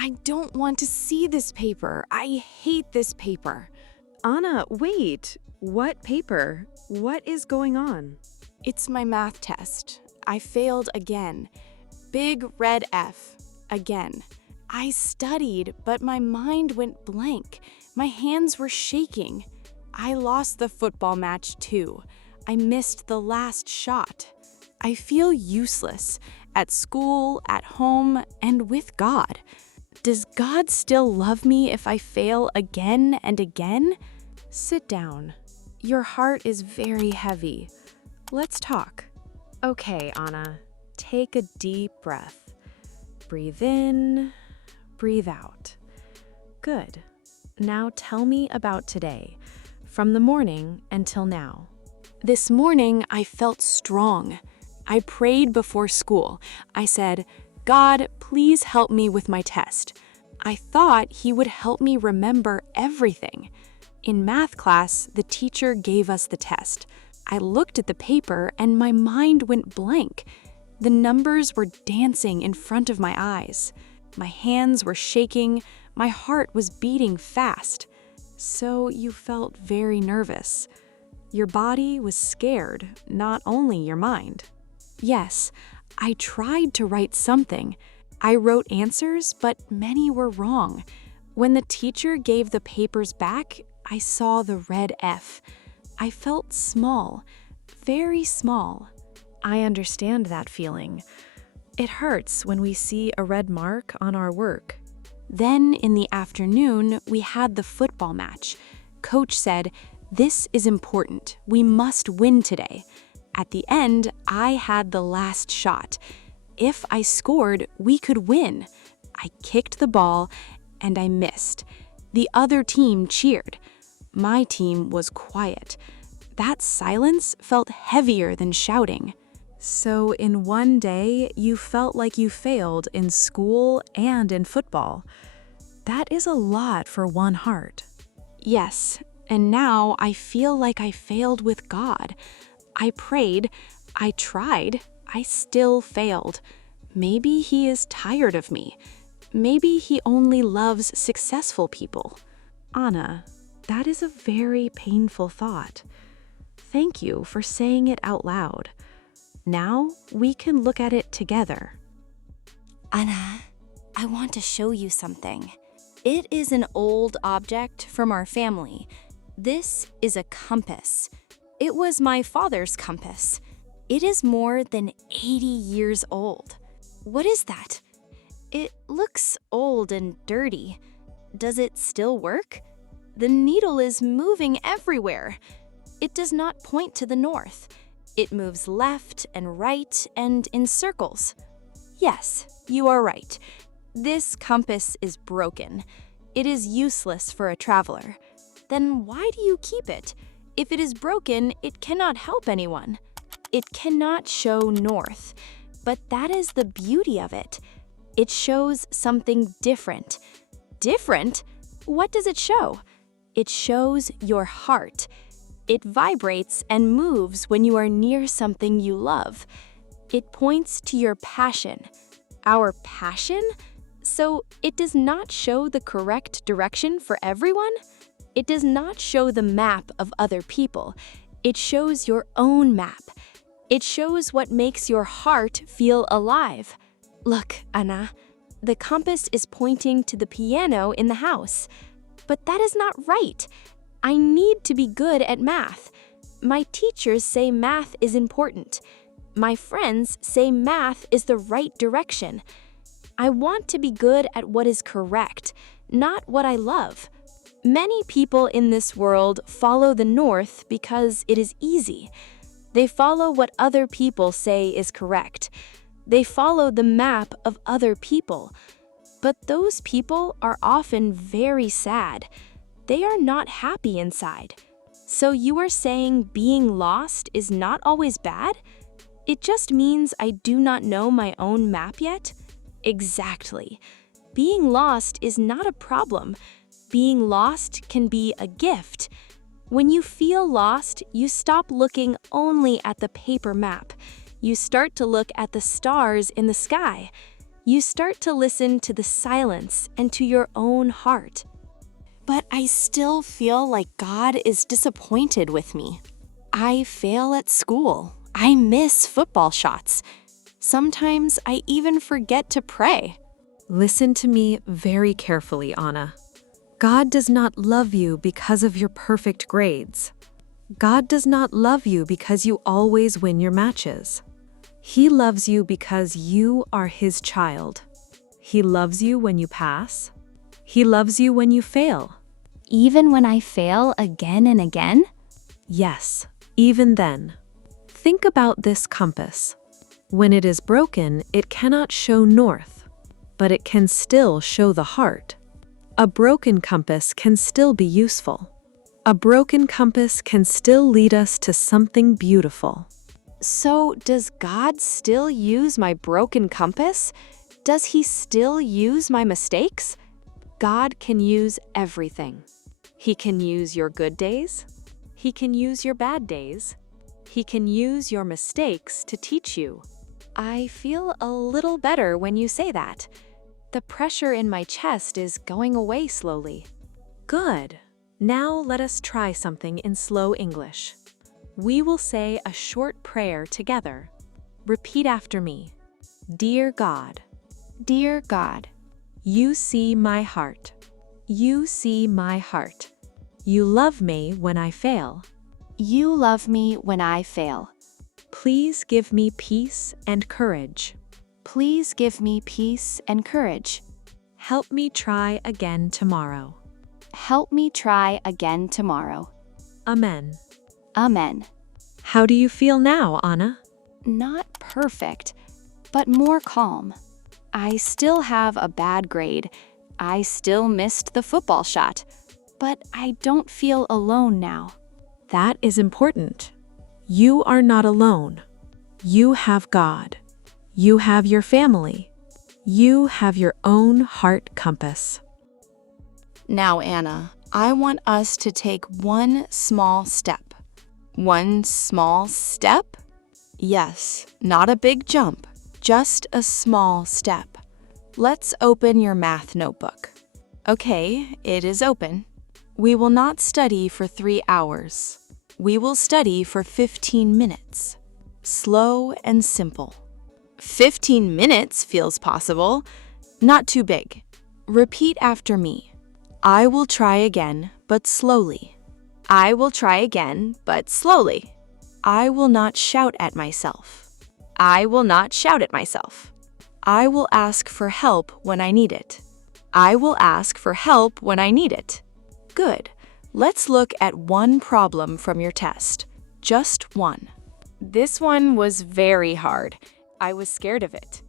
I don't want to see this paper. I hate this paper. Anna, wait. What paper? What is going on? It's my math test. I failed again. Big red F. Again. I studied, but my mind went blank. My hands were shaking. I lost the football match too. I missed the last shot. I feel useless at school, at home, and with God. Does God still love me if I fail again and again? Sit down. Your heart is very heavy. Let's talk. Okay, Anna, take a deep breath. Breathe in, breathe out. Good. Now tell me about today, from the morning until now. This morning, I felt strong. I prayed before school. I said, God, please help me with my test. I thought He would help me remember everything. In math class, the teacher gave us the test. I looked at the paper and my mind went blank. The numbers were dancing in front of my eyes. My hands were shaking. My heart was beating fast. So you felt very nervous. Your body was scared, not only your mind. Yes, I tried to write something. I wrote answers, but many were wrong. When the teacher gave the papers back, I saw the red F. I felt small, very small. I understand that feeling. It hurts when we see a red mark on our work. Then in the afternoon, we had the football match. Coach said, "This is important. We must win today." At the end, I had the last shot. If I scored, we could win. I kicked the ball, and I missed. The other team cheered. My team was quiet. That silence felt heavier than shouting. So in one day, you felt like you failed in school and in football. That is a lot for one heart. Yes, and now I feel like I failed with God. I prayed, I tried, I still failed. Maybe He is tired of me. Maybe He only loves successful people. Anna, that is a very painful thought. Thank you for saying it out loud. Now we can look at it together. Anna, I want to show you something. It is an old object from our family. This is a compass. It was my father's compass. It is more than 80 years old. What is that? It looks old and dirty. Does it still work? The needle is moving everywhere. It does not point to the north. It moves left and right and in circles. Yes, you are right. This compass is broken. It is useless for a traveler. Then why do you keep it? If it is broken, it cannot help anyone. It cannot show north, but that is the beauty of it. It shows something different. Different? What does it show? It shows your heart. It vibrates and moves when you are near something you love. It points to your passion. Our passion? So it does not show the correct direction for everyone? It does not show the map of other people. It shows your own map. It shows what makes your heart feel alive. Look, Anna, the compass is pointing to the piano in the house. But that is not right. I need to be good at math. My teachers say math is important. My friends say math is the right direction. I want to be good at what is correct, not what I love. Many people in this world follow the north because it is easy. They follow what other people say is correct. They follow the map of other people. But those people are often very sad. They are not happy inside. So you are saying being lost is not always bad? It just means I do not know my own map yet? Exactly. Being lost is not a problem. Being lost can be a gift. When you feel lost, you stop looking only at the paper map. You start to look at the stars in the sky. You start to listen to the silence and to your own heart. But I still feel like God is disappointed with me. I fail at school. I miss football shots. Sometimes I even forget to pray. Listen to me very carefully, Anna. God does not love you because of your perfect grades. God does not love you because you always win your matches. He loves you because you are His child. He loves you when you pass. He loves you when you fail. Even when I fail again and again? Yes, even then. Think about this compass. When it is broken, it cannot show north, but it can still show the heart. A broken compass can still be useful. A broken compass can still lead us to something beautiful. So, does God still use my broken compass? Does He still use my mistakes? God can use everything. He can use your good days. He can use your bad days. He can use your mistakes to teach you. I feel a little better when you say that. The pressure in my chest is going away slowly. Good. Now let us try something in slow English. We will say a short prayer together. Repeat after me. Dear God, Dear God, you see my heart. You see my heart. You love me when I fail. you love me when I fail. Please give me peace and courage. Please give me peace and courage. Help me try again tomorrow. Help me try again tomorrow. Amen. Amen. How do you feel now, Anna? Not perfect, but more calm. I still have a bad grade. I still missed the football shot, but I don't feel alone now. That is important. You are not alone. You have God. You have your family. You have your own heart compass. Now, Anna, I want us to take one small step. One small step? Yes, not a big jump, just a small step. Let's open your math notebook. Okay, it is open. We will not study for 3 hours. We will study for 15 minutes. Slow and simple. 15 minutes feels possible. Not too big. Repeat after me. I will try again, but slowly. I will try again, but slowly. I will not shout at myself. I will not shout at myself. I will ask for help when I need it. I will ask for help when I need it. Good. Let's look at one problem from your test. Just one. This one was very hard. I was scared of it.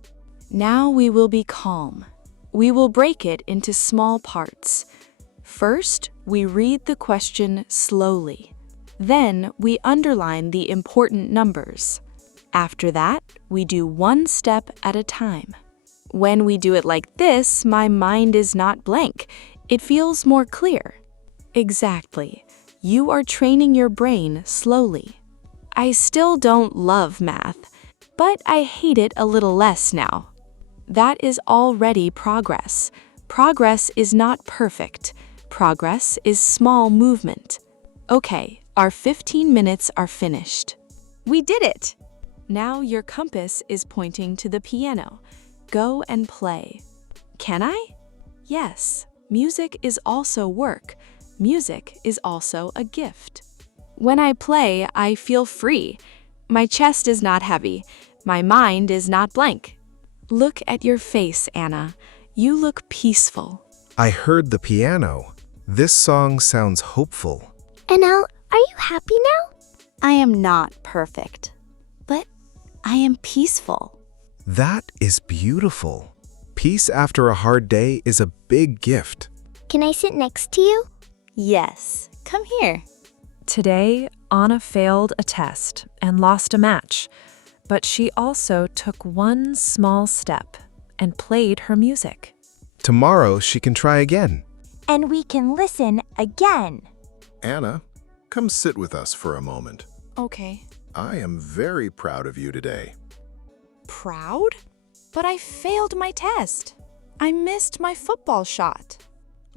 Now we will be calm. We will break it into small parts. First, we read the question slowly. Then, we underline the important numbers. After that, we do one step at a time. When we do it like this, my mind is not blank. It feels more clear. Exactly. You are training your brain slowly. I still don't love math, but I hate it a little less now. That is already progress. Progress is not perfect. Progress is small movement. Okay, our 15 minutes are finished. We did it! Now your compass is pointing to the piano. Go and play. Can I? Yes, music is also work. Music is also a gift. When I play, I feel free. My chest is not heavy. My mind is not blank. Look at your face, Anna. You look peaceful. I heard the piano. This song sounds hopeful. Anna, are you happy now? I am not perfect, but I am peaceful. That is beautiful. Peace after a hard day is a big gift. Can I sit next to you? Yes, come here. Today, Anna failed a test and lost a match, but she also took one small step and played her music. Tomorrow she can try again. And we can listen again. Anna, come sit with us for a moment. Okay. I am very proud of you today. Proud? But I failed my test. I missed my football shot.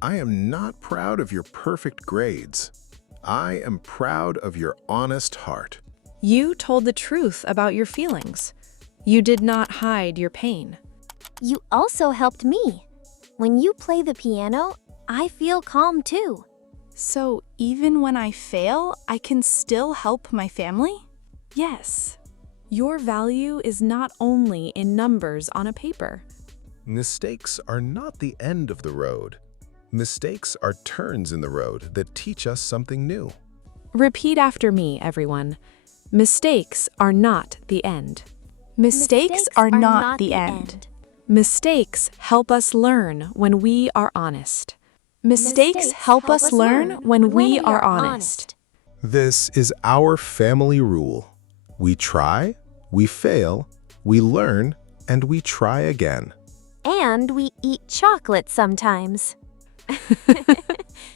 I am not proud of your perfect grades. I am proud of your honest heart. You told the truth about your feelings. You did not hide your pain. You also helped me. When you play the piano, I feel calm too. So even when I fail, I can still help my family? Yes. Your value is not only in numbers on a paper. Mistakes are not the end of the road. Mistakes are turns in the road that teach us something new. Repeat after me, everyone. Mistakes are not the end. Mistakes are not the end. Mistakes help us learn when we are honest. Mistakes help us learn when we are honest. This is our family rule. We try, we fail, we learn, and we try again. And we eat chocolate sometimes.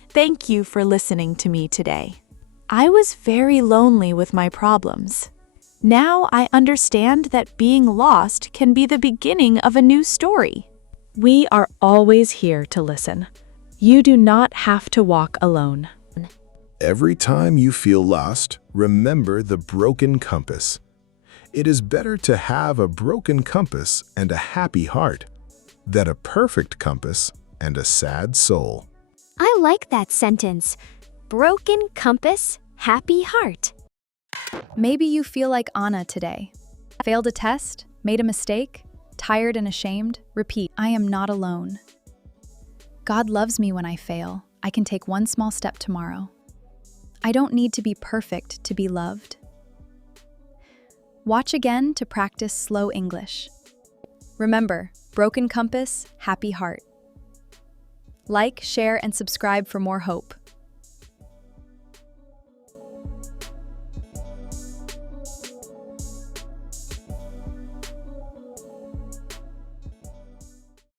Thank you for listening to me today. I was very lonely with my problems. Now I understand that being lost can be the beginning of a new story. We are always here to listen. You do not have to walk alone. Every time you feel lost, remember the broken compass. It is better to have a broken compass and a happy heart than a perfect compass and a sad soul. I like that sentence. Broken compass, happy heart. Maybe you feel like Anna today. Failed a test? Made a mistake? Tired and ashamed? Repeat, I am not alone. God loves me when I fail. I can take one small step tomorrow. I don't need to be perfect to be loved. Watch again to practice slow English. Remember, broken compass, happy heart. Like, share, and subscribe for more hope.